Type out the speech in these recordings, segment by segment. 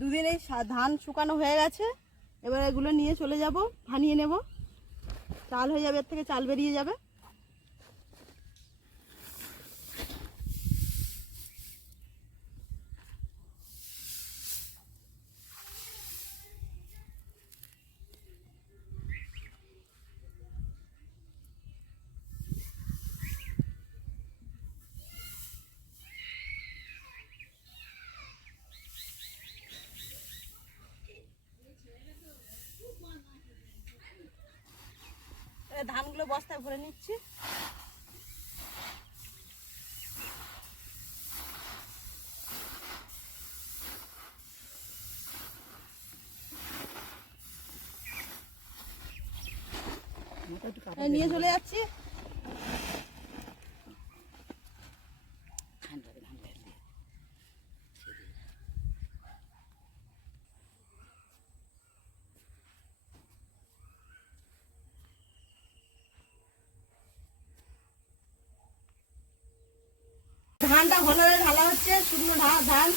দুদিন এই ধান শুকানো হয়ে গেছে, এবার এগুলো নিয়ে চলে যাব, ভানিয়ে নেব, চাল হয়ে যাবে, এর থেকে চাল বেরিয়ে যাবে। ধানগুলো বস্তায় ভরে নিচ্ছি। নিয়ে চলে যাচ্ছি। ধানটা হোলারে ঢালা হচ্ছে, শুকনো ধান,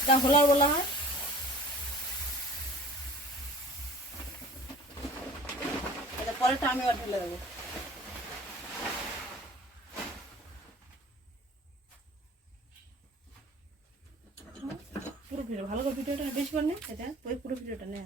এটা হোলার বলা হয়। এটা পরেরটা আমি আবার ঢেলে দেবো। পুরো ভিডিও ভালো করে, ভিডিওটা বেশি করে নে, এটা ওই পুরো ভিডিওটা নে।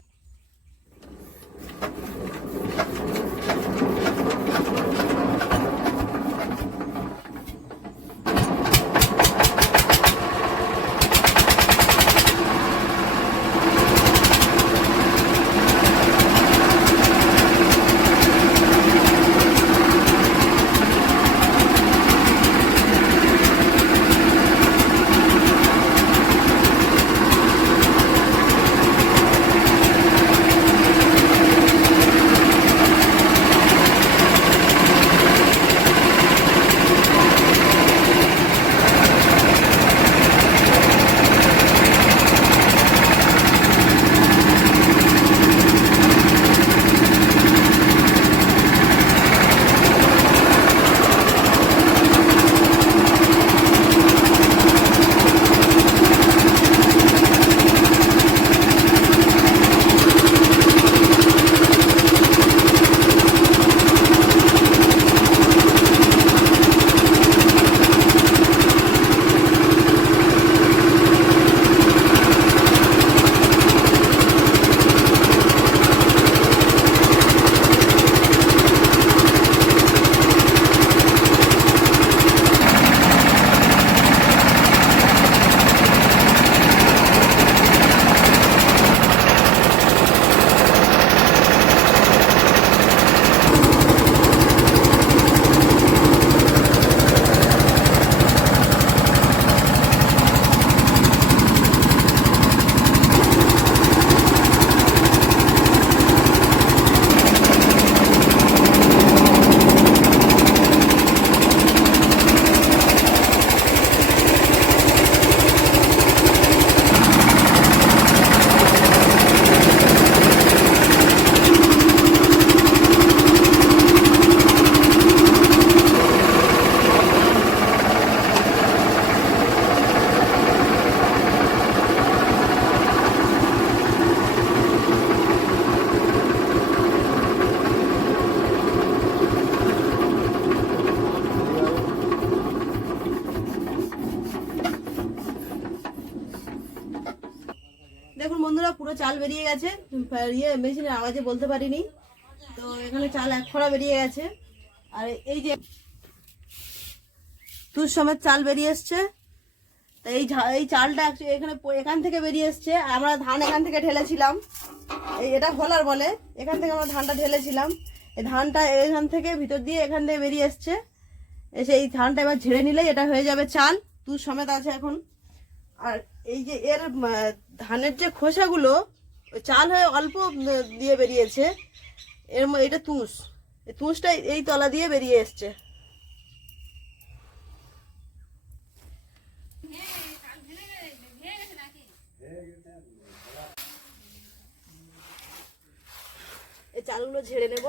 দেখুন বন্ধুরা, পুরো চাল বেরিয়ে গেছে, মেশিনের আওয়াজে বলতে পারিনি। তো এখানে চাল এক খড়া বেরিয়ে গেছে। আর এই যে তুষ সমেত চাল বেরিয়ে এসছে। তো এই চালটা এখান থেকে বেরিয়ে এসছে। আমরা ধান এখান থেকে ঢেলেছিলাম, এটা হোলার বলে, এখান থেকে আমরা ধানটা ঢেলেছিলাম। এই ধানটা এখান থেকে ভিতর দিয়ে এখান থেকে বেরিয়ে এসছে। এসে এই ধানটা এবার ঝেড়ে নিলেই এটা হয়ে যাবে চাল, তুষ সমেত আছে এখন। আর এই যে এর ধানের যে খোসাগুলো চাল হয়ে অল্প দিয়ে বেরিয়েছে, এটা তুষ, এই তুষটা এই তলা দিয়ে বেরিয়ে এসছে। এই চালগুলো ঝেড়ে নেব।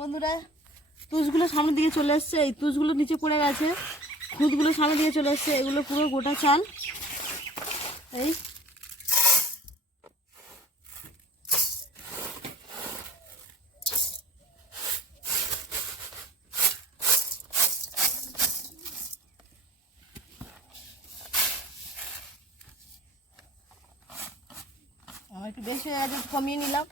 বন্ধুরা তুষগুলো সামনের দিকে চলে এসছে, এই তুষগুলো নিচে পড়ে গেছে, খুদগুলো সামনের দিকে চলে এসছে, এগুলো পুরো গোটা চাল। এই আমার একটু বেশি হয়ে গেছে, কমিয়ে নিলাম।